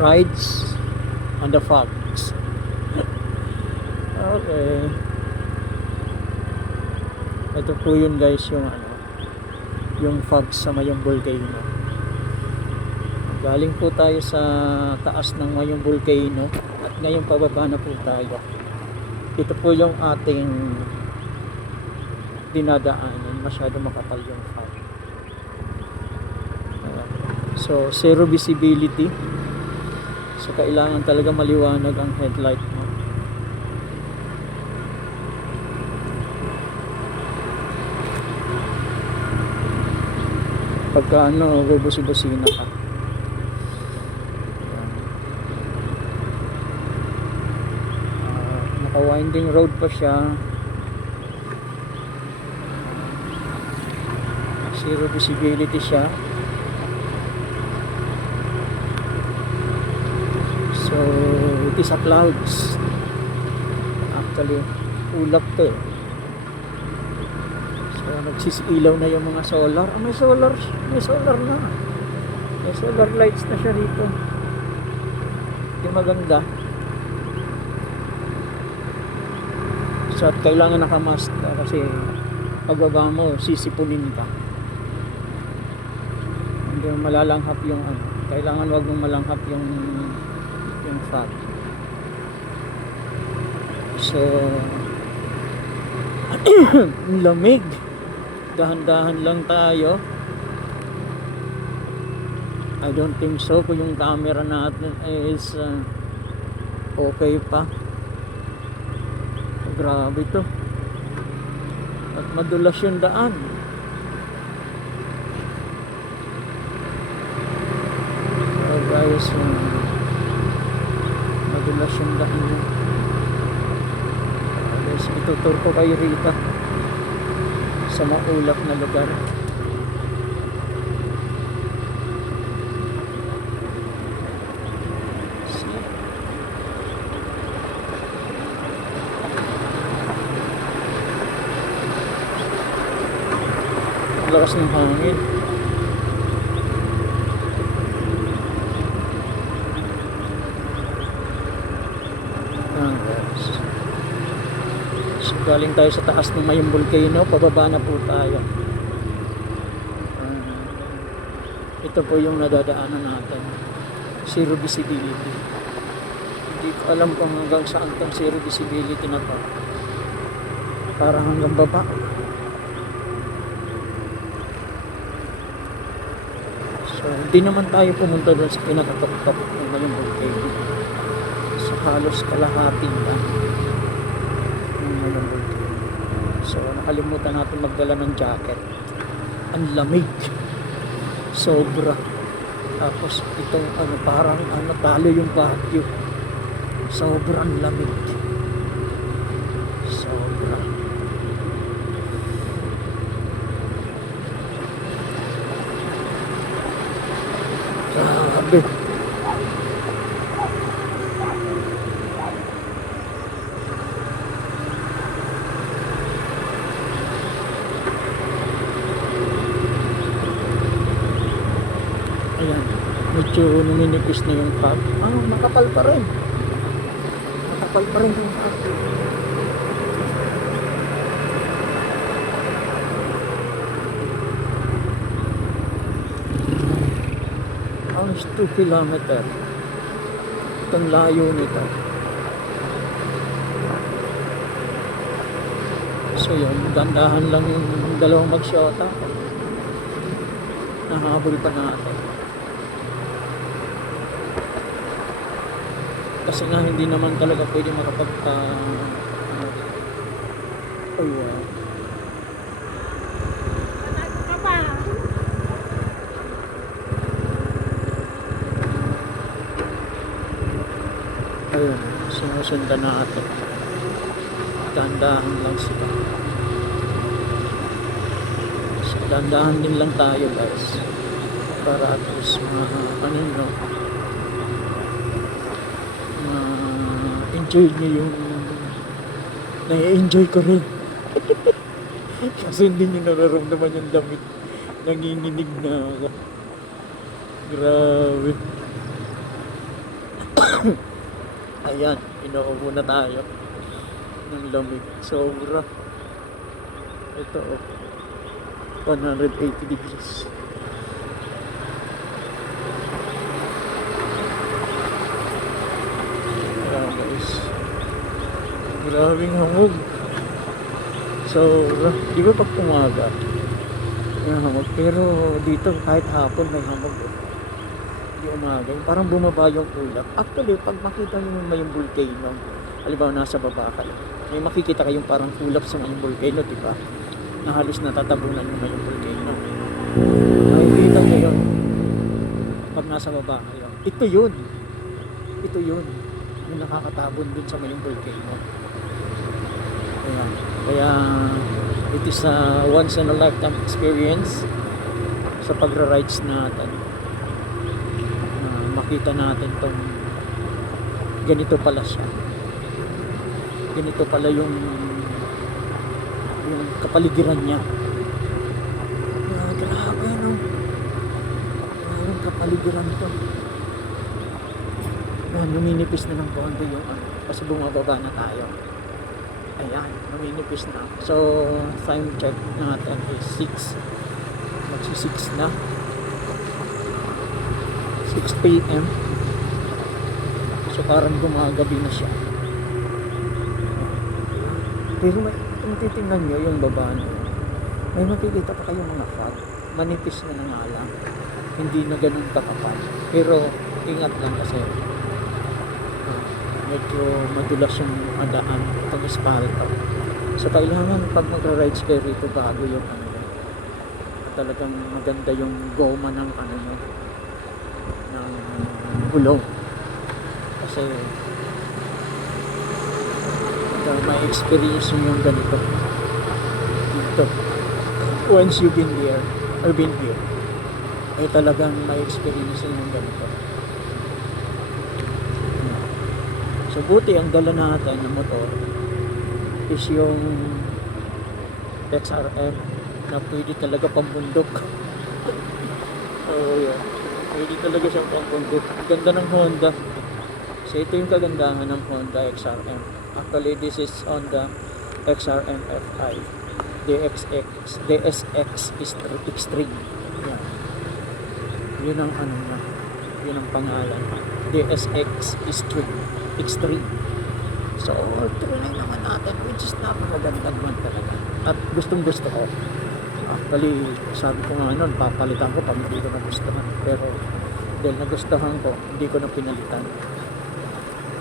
rides on the fogs. Okay. Ito po yun guys, yung fogs sa Mayong Volcano. Galing po tayo sa taas ng Mayong Volcano at ngayon pababa na po tayo. Ito po yung ating dinadaanan. Masyado makapal yung fog. So zero visibility. So kailangan talaga maliwanag ang headlight mo. Pagka bubusi-busina ka. Naka-winding road pa siya. Zero visibility siya. So it is a clouds. Actually, ulap to eh. So nagsisilaw na yung mga solar. May solar na. May solar lights na siya rito. Yung maganda. So at kailangan nakamask ka kasi pagbaba mo sisipunin ka. Hindi malalanghap yung kailangan wag mong malanghap yung fog. So lamig. Dahan-dahan lang tayo. I don't think so kung yung camera natin is okay pa. Grabe to. At madulas yung daan. So guys, madulas yung daan. Guys, itutur ko kayo rito sa maulap na lugar. Lakas ng hangin. Guys. So, galing tayo sa taas ng Mayong Volcano, pababa na po tayo. Ito po yung nadadaanan natin. Zero visibility. Hindi ko alam kung hanggang saan tong zero visibility na to. Parang hanggang baba. So, hindi naman tayo pumunta doon sa pinakatok-top ng Mayong Volcano. So, halos kalahati pa ng Mayong Volcano. So, nakalimutan natin magdala ng jacket. Ang lamig. Sobra. Tapos, itong parang talo yung bagyo. Sobrang lamig. Sobra. Grabe. Ayan. Medyo numinipis na yung fog. Makapal pa rin. Makapal pa rin yung fog. Halos 2 kilometer. Itong layo nito. So yun, dandahan lang yung dalawang magsyota. Nahabol pa natin. Kasi nga hindi naman talaga pwede makapagpa ayan. Ayun, sinusundan natin. Dandahan lang sila. So, dandahan din lang tayo guys. Para at least enjoy nyo yung nai-enjoy ko rin. Kasi hindi nyo nararamdaman yung damit. Nanginginig na ako. Grabe. Ayan, inuubo na tayo ng lamig. Sobra. Ito oh, 180 degrees. Ayan guys. Grabing hamog. Sobra. Di ba pag umaga, may hamog. Pero dito kahit hapon may hamog eh. Di umaga. Yung parang bumaba yung ulap. Actually, pag makita nyo may yung volcano, halimbawa nasa baba kayo, may makikita kayong parang ulap sa may volcano, di ba? Na halos natatabunan yung may volcano. Makikita nyo yun pag nasa baba kayo. Ito yun. Ito yun. Yung nakakatabon dun sa may volcano. Ayan. Kaya it is a once in a lifetime experience sa pagra-rides natin. Makita natin tong ganito pala siya. Ganito pala yung kapaligiran niya. Grabe no. Yung kapaligiran to. Numinipis na ng konti yung kasi bumababa na tayo. Ayan, numinipis na. So, time check natin is 6. Magsi 6 na. 6 p.m. So, parang gumagabi na siya. Pero kung titingnan nyo yung baba nyo, may makikita pa kayong mga fog. Manipis na nga lang. Hindi na ganun kakapal. Pero, ingat lang kasi medyo madulas yung daan pag espalto. So kailangan pag magra-rides kayo rito bago yung talagang maganda yung goma ng ng gulong. Kasi may experience yung ganito dito. Once you've been there or been here, ay talagang may experience yung ganito. So buti ang dala natin ng motor is yung XRM na pwede talaga pambundok. Oh yeah. Pwede talaga siyang pambundok. Ganda ng Honda. So ito yung kagandahan ng Honda XRM. Actually this is Honda XRM F5 DSX Extreme. Yan. Yun ang niya. Yun ang pangalan. DSX Extreme. So, tunay naman natin, which is napakaganda naman talaga. At gustong gusto ko. Actually, sabi ko nga nun, papalitan ko pag hindi ko nagustuhan. Pero, dahil nagustuhan ko, hindi ko na pinalitan.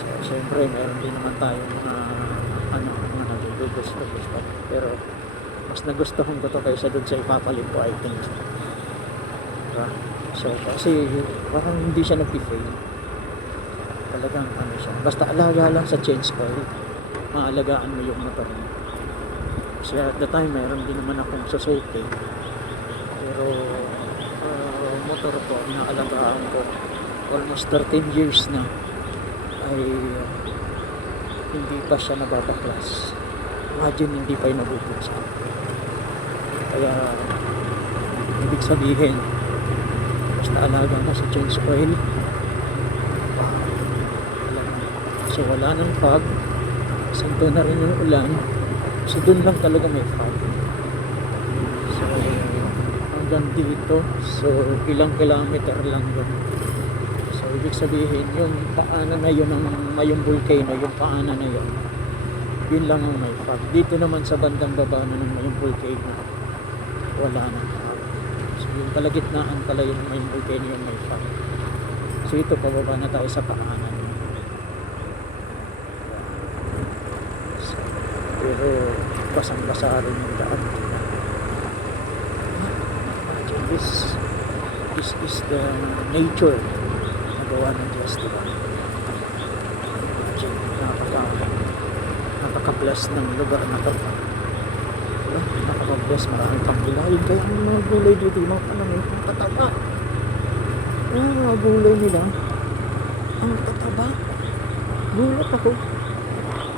So, syempre, meron din naman tayo mga gusto. Pero, mas nagustuhan ko to kaysa dun sa ipapalit ko, I think. Diba? So, kasi, parang hindi siya nag-fail. Talagang siya. Basta alaga lang sa change coil, maalagaan mo yung motor mo. Kasi at the time mayroon din naman akong Suzuki, pero motor ko inaalagaan ko almost 13 years na ay hindi pa siya nababaklas. Imagine hindi pa yung nabubuksan. Kaya ibig sabihin basta alaga mo sa change coil. So wala nang fog. Santo na rin yung ulan. So doon lang talaga may fog. So hanggang dito. So ilang kilometer lang yun. So ibig sabihin yung paanan na yun ng mayong volcano, yung paanan na yun, yun lang ang may fog. Dito naman sa bandang baba na ng mayong volcano, wala nang fog. So yung kalagitnaan pala yung mayong volcano yung may fog. So ito pababa na tayo sa paanan. Pero basang-basa rin yung daan. This is the nature na gawa ng Diyos, diba? Napaka-bless ng lugar na ito. Napaka-bless, maraming pang gulay. Kaya ang mga gulay dito, yung mga panangin, ang tataba. Yung mga gulay nila, ang tataba. Gulat ako.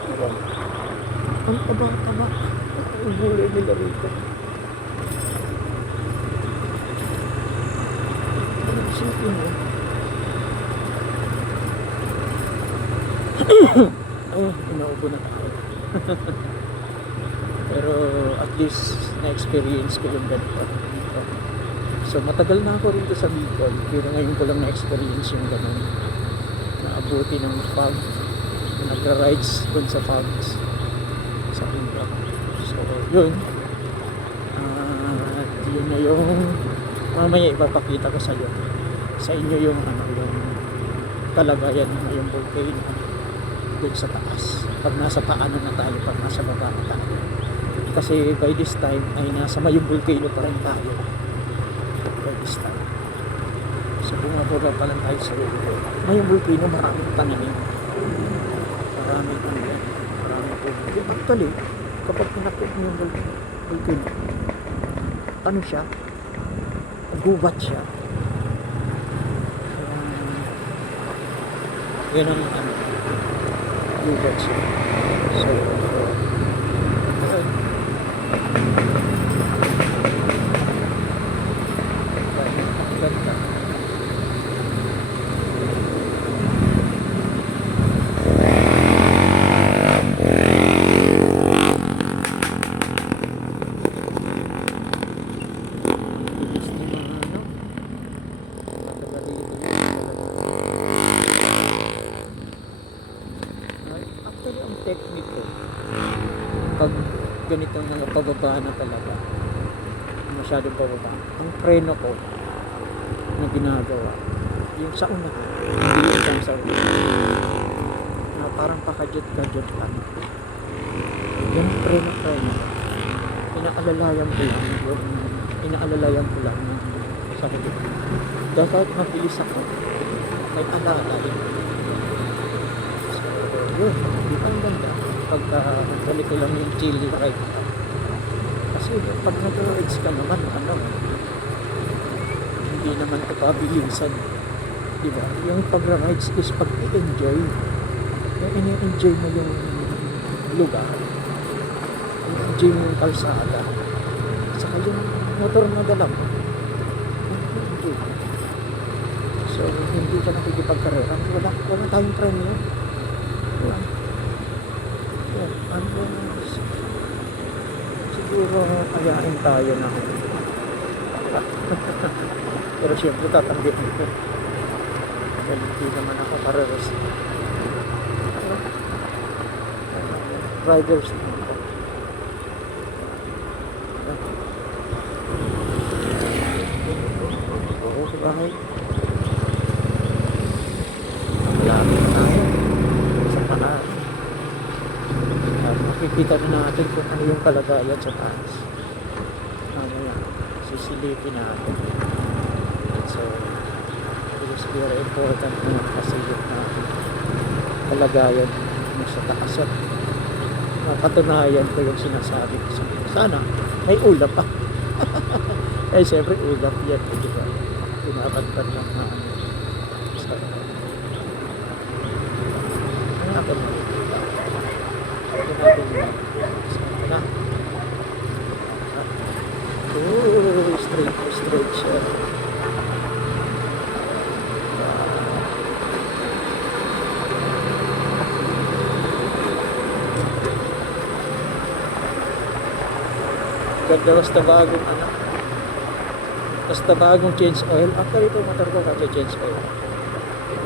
Diba? Ang taba-taba. Ang gulay nila rito. Ang simple mo. Ay, inaubo na tayo. Pero at least na-experience ko yung ganito. So matagal na ako rito sa Bicol, pero ngayon ko lang na-experience yung ganun. Naabuti ng fog, nagra-rides dun sa fogs sa Bicol. So yun, at yun na yung mamaya ipapakita ko sa inyo yung yung kalagayan ng yung volcano dun sa taas. Pag nasa paanan na tayo, pag nasa baba na tayo. Kasi by this time ay nasa Mayong Volcano pa rin tayo. By this time. So bumababa pa lang tayo sa Mayong Volcano, maraming pananim. Maraming pananim. Maraming pananim. Actually, kapag pinakot mo yung volcano, ano siya? Gubat siya. Yan ang gubat siya. So, ganda. Actually, ang technique ko, pag ganitong mga pababa na talaga, masyadong pababa, ang preno ko na ginagawa, yung sa unahan, hindi yung sa unahan, na parang pakajut-kajut lang. Yung preno, inaalalayan ko lang yung sa likod. Dahil kahit mabilis ako, may alalay. Yun, di ba ang ganda pagka ganito lang yung chill ride. Kasi pag nag-rides ka naman, hindi naman ito pabilisan, di ba? Yung pag-rides is pag i-enjoy, yung ini-enjoy mo yung lugar, i-enjoy mo yung kalsada, saka yung motor na dala mo, enjoy. So hindi ka nakikipagkarera, wala tayong premyo. Siguro ayain tayo na pero siyempre tatanggit nito dahil hindi naman ako pareros riders oo sa bahay malapit tayo sa taas. Makikita na natin kung ano yung kalagayan sa taas. Mamaya, sisilipin natin. So, it is very important na masilip natin kalagayan mo sa taas at mapatunayan ko yung sinasabi ko sa inyo. Sana, may ulap pa. Eh, siyempre, ulap yan. Diba? Pinapantad lang na ano. So, hanapin mo. Straight siya. Ganda basta bagong change oil. Actually ito motor ko kasi change oil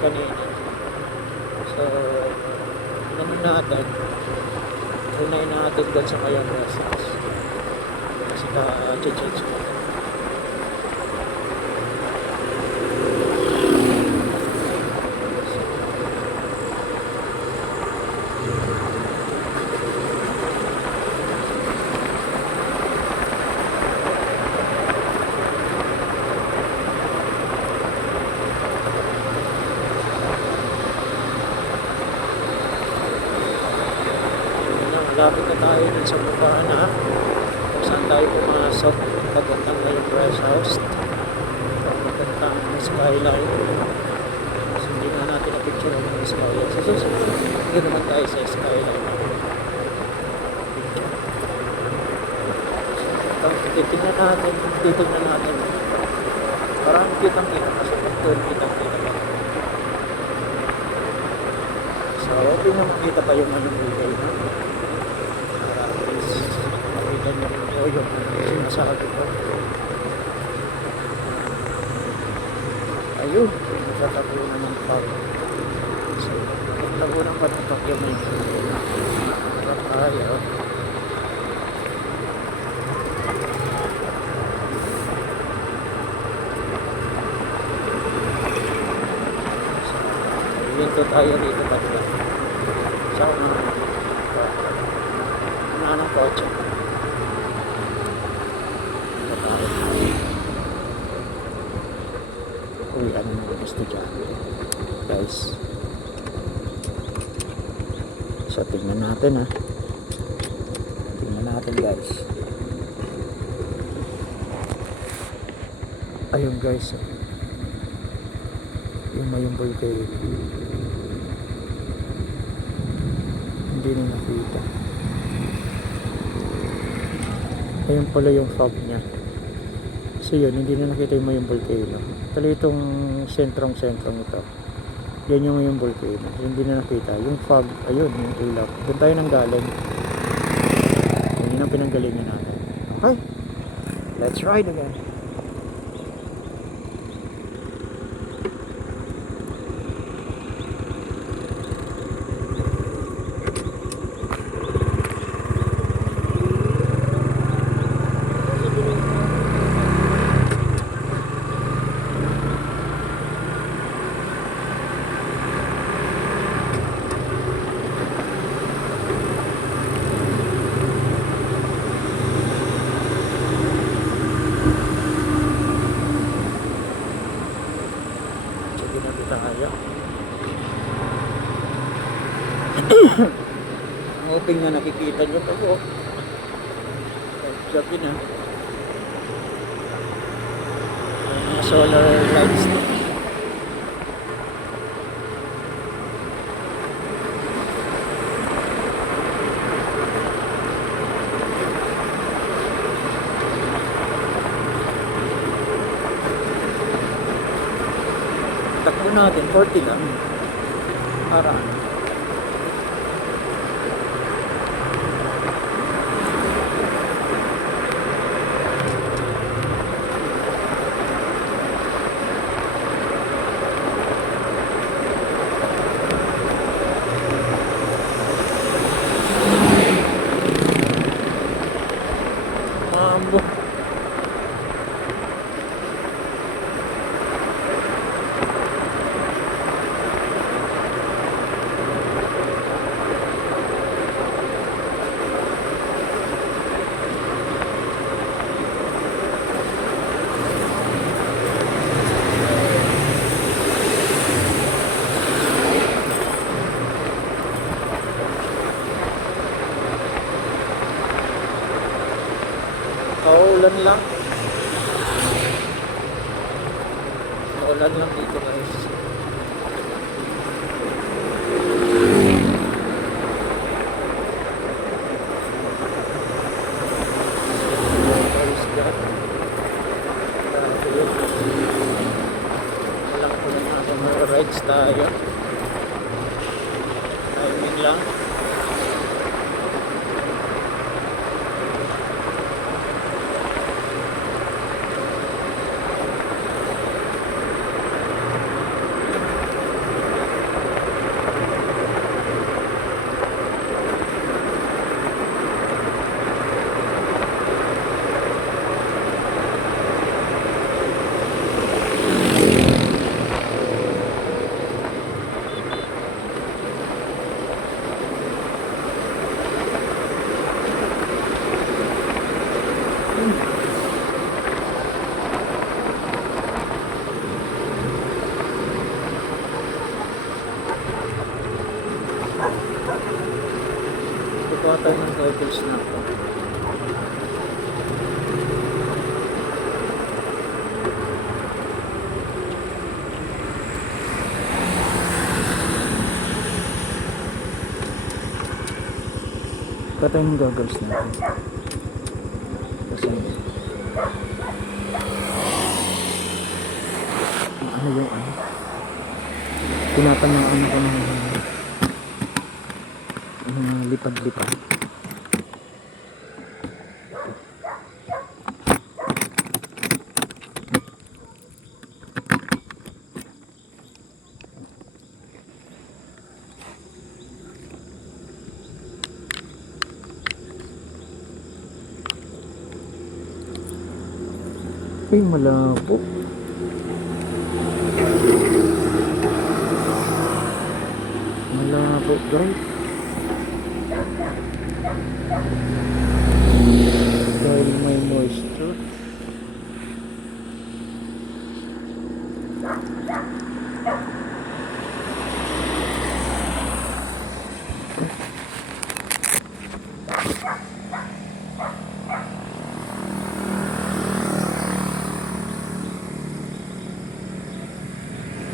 kanina. So naman natin unahin natin doon sa Mayong Resorts kasi change ko. Lapit na tayo dun sa baba na kung saan tayo pumasok pagkantang Mayong Rest House pagkantang skyline kasi hindi na natin na-picture ang mga skyline sa susunod hindi naman tayo sa skyline so titignan natin parang kitang kita kasi pagtun kitang kita so Okay na makita pa yung ano bukay na. Para at least makita niyo rin po yung sinasabi ko. Ayun, nagtatabunan ng fog. So, nagtabunan pa ng fog yung may bukay na. Tayo. Hinto tayo dito pagka sa una ng kotse. Uy, ano na yung estudyante guys. So tignan natin ha. Tignan natin guys. Ayun guys, yung mayumbol kayo hindi na nakita. Ayun pala yung fog nya. So yun, hindi na nakita yung mayumbol kayo. Tala itong sentrong ito, yan yung volcano, hindi na nakita yung fog. Ayun yung ulap, doon tayo nang galing. Yun ang pinanggalingan natin. Okay, let's ride again. Tayo. Hoping na nakikita nyo pa po. Sabi na. Solar lights na. Takbo natin 40 lang para mambo. Ulan lang. Ulan lang dito guys. Walang po na natin mga rides tayo. Timing lang. Kukuha tayo ng goggles na ako. Kukuha tayo ng goggles na ako. Kasi ano yung ano? Tinatangaan ko ng lipad-lipad. Uy, malabo. Malabo, guys. Dahil may moisture.